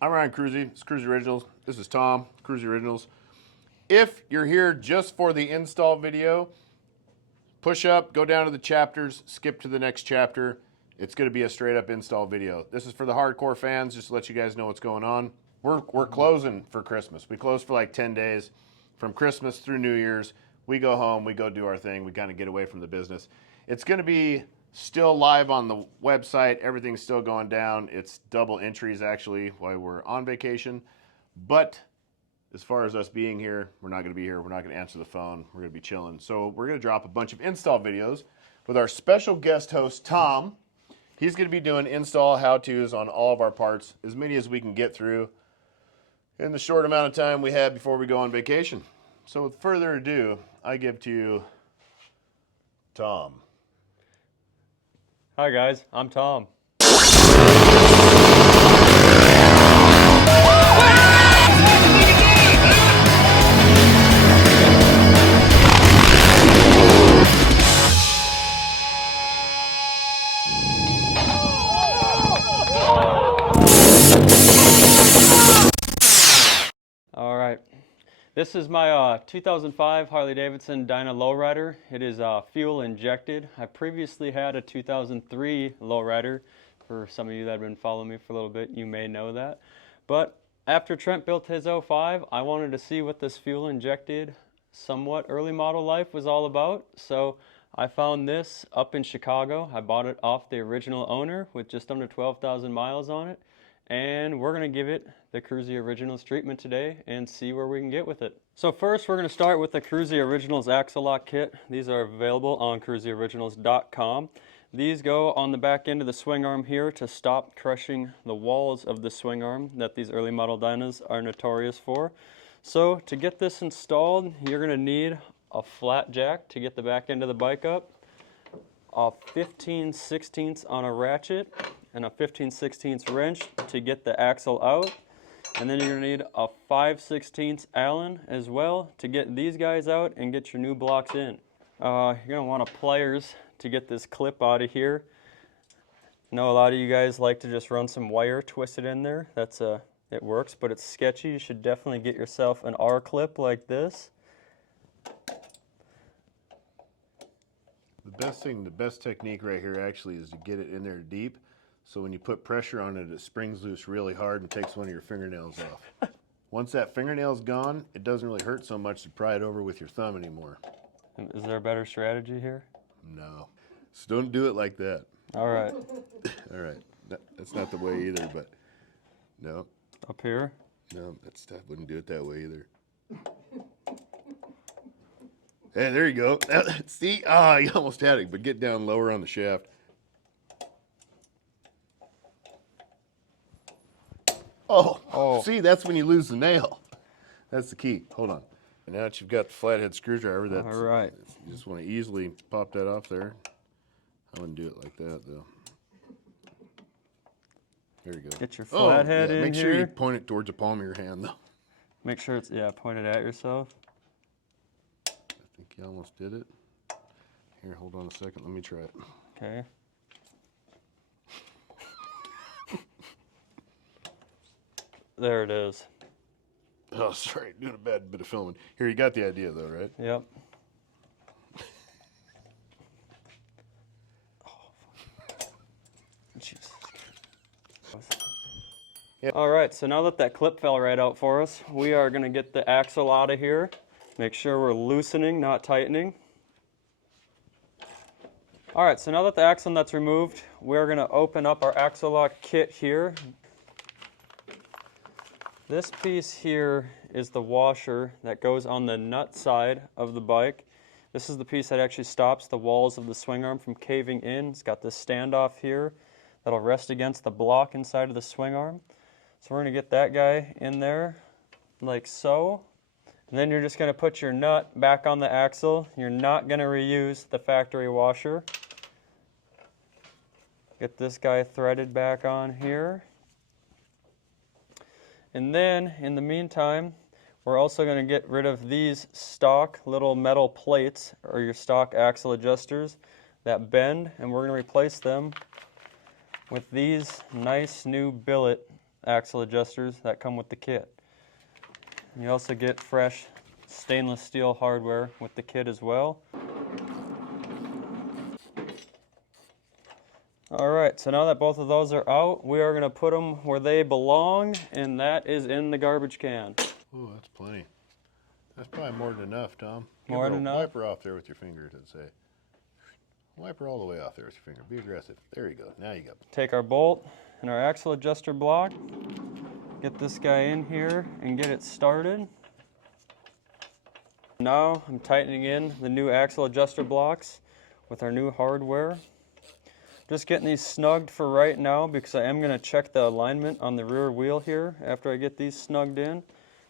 I'm Ryan Kruesi. It's Kruesi Originals. This is Tom, Kruesi Originals. If you're here just for the install video, push up, go down to the chapters, skip to the next chapter. It's going to be a straight up install video. This is for the hardcore fans, just to let you guys know what's going on. We're closing for Christmas. We close for like 10 days. From Christmas through New Year's, we go home, we go do our thing, we kind of get away from the business. It's going to be still live on the website. Everything's still going down. It's double entries actually while we're on vacation. But as far as us being here, we're not going to be here. We're not going to answer the phone. We're going to be chilling. So we're going to drop a bunch of install videos with our special guest host, Tom. He's going to be doing install how-tos on all of our parts, as many as we can get through in the short amount of time we have before we go on vacation. So with further ado, I give to you Tom. Hi guys, I'm Tom. All right, this is my 2005 Harley Davidson Dyna lowrider. It is fuel injected. I previously had a 2003 lowrider. For some of you that have been following me for a little bit, you may know that. But after Trent built his 05, I wanted to see what this fuel injected, somewhat early model life was all about. So I found this up in Chicago. I bought it off the original owner with just under 12,000 miles on it. And we're going to give it the Kruesi Originals treatment today and see where we can get with it. So first we're going to start with the Kruesi Originals axle lock kit. These are available on kruesioriginals.com. These go on the back end of the swing arm here to stop crushing the walls of the swing arm that these early model dynas are notorious for. So to get this installed, you're going to need a flat jack to get the back end of the bike up, a 15/16 on a ratchet, and a 15/16 wrench to get the axle out. And then you're going to need a 5/16 Allen as well to get these guys out and get your new blocks in. You're going to want a pliers to get this clip out of here. I know a lot of you guys like to just run some wire twisted in there. It works, but it's sketchy. You should definitely get yourself an R clip like this. The best technique right here actually is to get it in there deep. So when you put pressure on it, it springs loose really hard and takes one of your fingernails off. Once that fingernail's gone, it doesn't really hurt so much to pry it over with your thumb anymore. Is there a better strategy here? No. So don't do it like that. All right. All right. That's not the way either, but no. Up here? No, I wouldn't do it that way either. Hey, there you go. See? You almost had it, but get down lower on the shaft. Oh, see, that's when you lose the nail. That's the key. Hold on. And now that you've got the flathead screwdriver, that's all right. You just want to easily pop that off there. I wouldn't do it like that, though. There you go. Get your flathead in Make here. sure you point it towards the palm of your hand, though. Make sure it's, pointed at yourself. I think you almost did it. Here, hold on a second. Let me try it. Okay. There it is. Oh, sorry. Doing a bad bit of filming. Here, you got the idea, though, right? Yep. Jesus. Yep. All right, so now that clip fell right out for us, we are going to get the axle out of here. Make sure we're loosening, not tightening. All right, so now that the axle nut's removed, we're going to open up our axle lock kit here. This piece here is the washer that goes on the nut side of the bike. This is the piece that actually stops the walls of the swing arm from caving in. It's got this standoff here that'll rest against the block inside of the swing arm. So we're going to get that guy in there like so. And then you're just going to put your nut back on the axle. You're not going to reuse the factory washer. Get this guy threaded back on here. And then, in the meantime, we're also going to get rid of these stock little metal plates, or your stock axle adjusters, that bend, and we're going to replace them with these nice new billet axle adjusters that come with the kit. And you also get fresh stainless steel hardware with the kit as well. All right, so now that both of those are out, we are going to put them where they belong, and that is in the garbage can. Ooh, that's plenty. That's probably more than enough, Tom. More than enough? Wipe her off there with your fingers and say, wipe her all the way off there with your finger. Be aggressive. There you go. Now you go. Take our bolt and our axle adjuster block, get this guy in here and get it started. Now I'm tightening in the new axle adjuster blocks with our new hardware. Just getting these snugged for right now because I am going to check the alignment on the rear wheel here after I get these snugged in.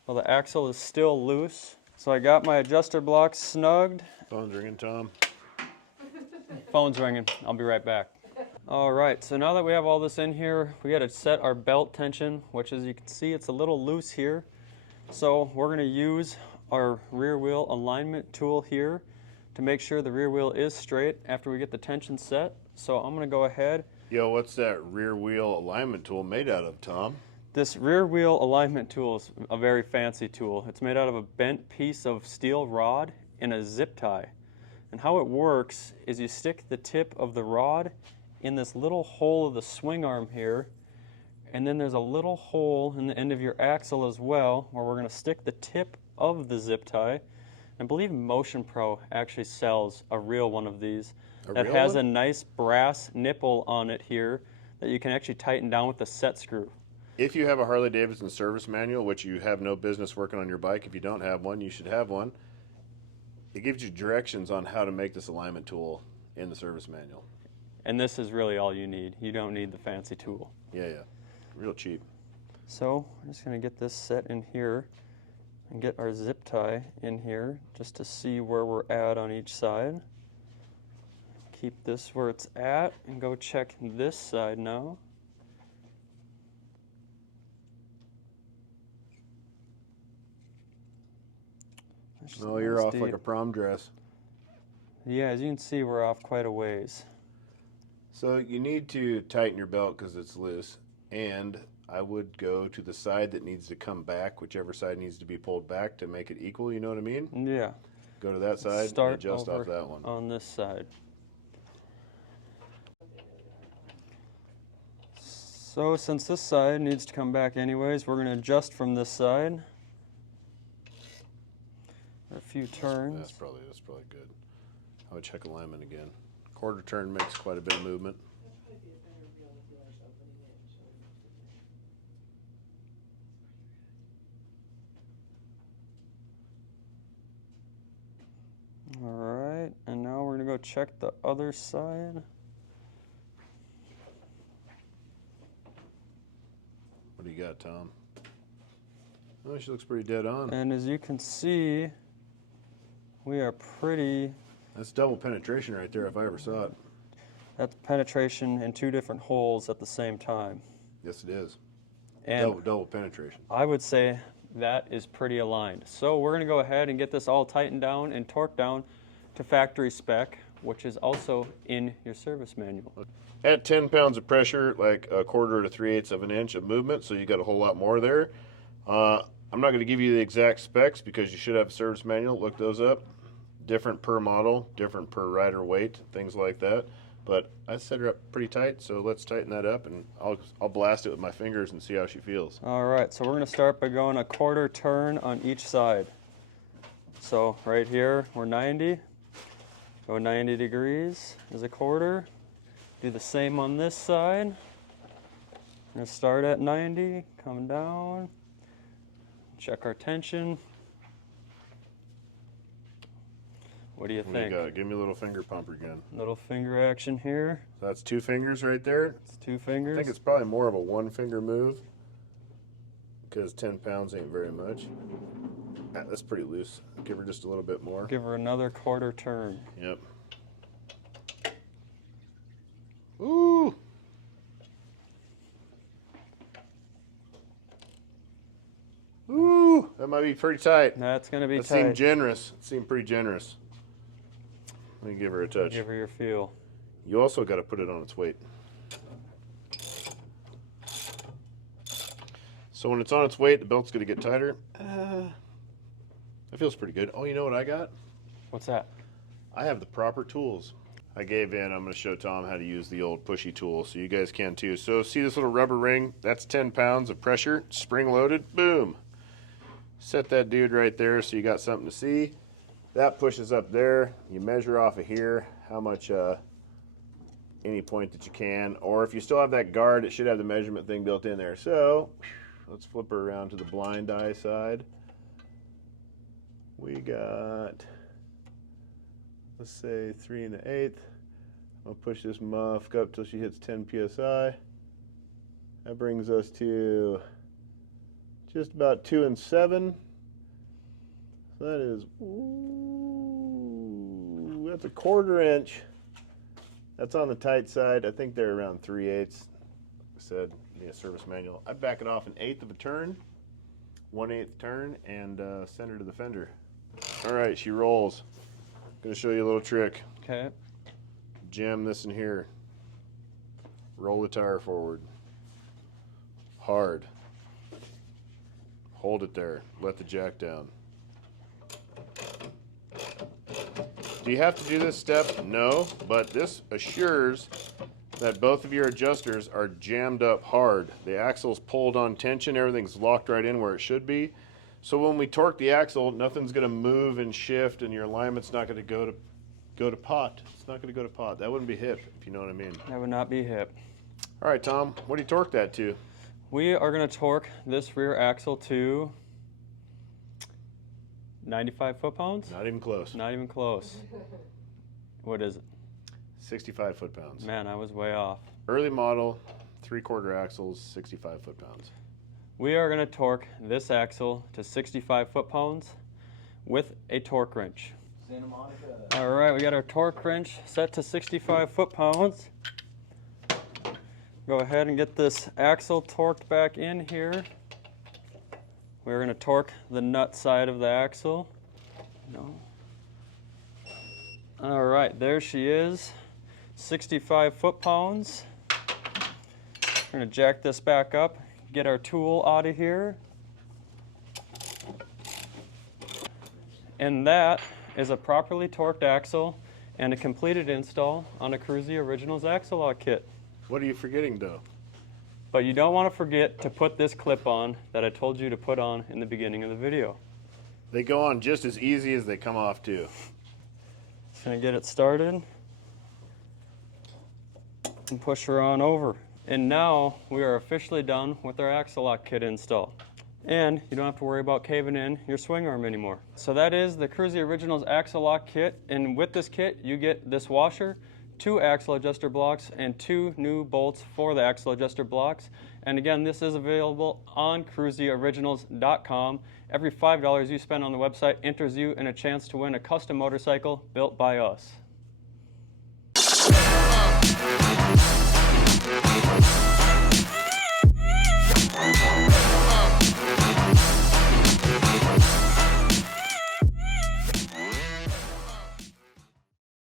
Well, the axle is still loose. So I got my adjuster blocks snugged. Phone's ringing, Tom. Phone's ringing. I'll be right back. All right, so now that we have all this in here, we got to set our belt tension, which as you can see, it's a little loose here. So we're going to use our rear wheel alignment tool here to make sure the rear wheel is straight after we get the tension set. So I'm going to go ahead. Yo, what's that rear wheel alignment tool made out of, Tom? This rear wheel alignment tool is a very fancy tool. It's made out of a bent piece of steel rod and a zip tie. And how it works is you stick the tip of the rod in this little hole of the swing arm here, and then there's a little hole in the end of your axle as well where we're going to stick the tip of the zip tie. I believe Motion Pro actually sells a real one of these that has a nice brass nipple on it here that you can actually tighten down with a set screw. If you have a Harley Davidson service manual, which you have no business working on your bike, if you don't have one, you should have one. It gives you directions on how to make this alignment tool in the service manual. And this is really all you need. You don't need the fancy tool. Yeah. Real cheap. So I'm just going to get this set in here and get our zip tie in here just to see where we're at on each side. Keep this where it's at and go check this side now. Oh, you're off like a prom dress. Yeah, as you can see, we're off quite a ways. So you need to tighten your belt because it's loose, and I would go to the side that needs to come back, whichever side needs to be pulled back to make it equal, you know what I mean? Yeah. Go to that side and adjust off that one. On this side. So since this side needs to come back anyways, we're going to adjust from this side. A few turns. That's probably good. I would check alignment again. Quarter turn makes quite a bit of movement. All right, and now we're gonna go check the other side. What do you got, Tom? Oh, she looks pretty dead on. And as you can see, we are pretty... That's double penetration right there if I ever saw it. That's penetration in two different holes at the same time. Yes, it is. And double penetration. I would say that is pretty aligned. So we're going to go ahead and get this all tightened down and torqued down to factory spec, which is also in your service manual. At 10 pounds of pressure, like 1/4 to 3/8 of an inch of movement, so you got a whole lot more there. I'm not going to give you the exact specs because you should have a service manual. Look those up. Different per model, different per rider weight, things like that. But I set her up pretty tight, so let's tighten that up, and I'll blast it with my fingers and see how she feels. All right, so we're going to start by going a 1/4 turn on each side. So right here, we're 90. Go 90 degrees is a 1/4. Do the same on this side. I'm going to start at 90, come down, check our tension. What do you think? What do you got? Give me a little finger pumper again. Little finger action here. So that's 2 fingers right there. It's 2 fingers. I think it's probably more of a 1-finger move because 10 pounds ain't very much. That's pretty loose. Give her just a little bit more. Give her another 1/4 turn. Yep. Ooh. Ooh, that might be pretty tight. That's going to be that tight. Seemed generous. It seemed pretty generous. Let me give her a touch. Give her your feel. You also got to put it on its weight. So when it's on its weight, the belt's going to get tighter. That feels pretty good. Oh, you know what I got? What's that? I have the proper tools. I gave in. I'm going to show Tom how to use the old pushy tool so you guys can too. So see this little rubber ring? That's 10 pounds of pressure, spring loaded. Boom. Set that dude right there so you got something to see. That pushes up there. You measure off of here how much any point that you can. Or if you still have that guard, it should have the measurement thing built in there. So let's flip her around to the blind eye side. We got, let's say 3 1/8. I'll push this muff up till she hits 10 psi. That brings us to just about 2 7. So that is, ooh, that's a 1/4 inch. That's on the tight side. I think they're around 3/8. Like I said, the service manual. I back it off 1/8 of a turn, 1/8 turn, and send her to the fender. All right, she rolls. Gonna show you a little trick. Okay. Jam this in here. Roll the tire forward. Hard. Hold it there. Let the jack down. Do you have to do this step? No, but this assures that both of your adjusters are jammed up hard. The axle's pulled on tension, everything's locked right in where it should be. So when we torque the axle, nothing's going to move and shift, and your alignment's not going to go to pot. It's not going to go to pot. That wouldn't be hip, if you know what I mean. That would not be hip. All right, Tom, what do you torque that to? We are going to torque this rear axle to 95 foot-pounds? Not even close. Not even close. What is it? 65 foot-pounds. Man, I was way off. Early model, 3/4 axles, 65 foot-pounds. We are going to torque this axle to 65 foot-pounds with a torque wrench. Santa Monica. All right, we got our torque wrench set to 65 foot-pounds. Go ahead and get this axle torqued back in here. We're going to torque the nut side of the axle. No. All right, there she is, 65 foot-pounds. We're going to jack this back up, get our tool out of here. And that is a properly torqued axle and a completed install on a Kruesi Originals axle lock kit. What are you forgetting, though? But you don't want to forget to put this clip on that I told you to put on in the beginning of the video. They go on just as easy as they come off, too. Just going to get it started and push her on over. And now we are officially done with our axle lock kit install. And you don't have to worry about caving in your swing arm anymore. So that is the Kruesi Originals axle lock kit. And with this kit, you get this washer, 2 axle adjuster blocks, and 2 new bolts for the axle adjuster blocks. And again, this is available on KruesiOriginals.com. Every $5 you spend on the website enters you in a chance to win a custom motorcycle built by us.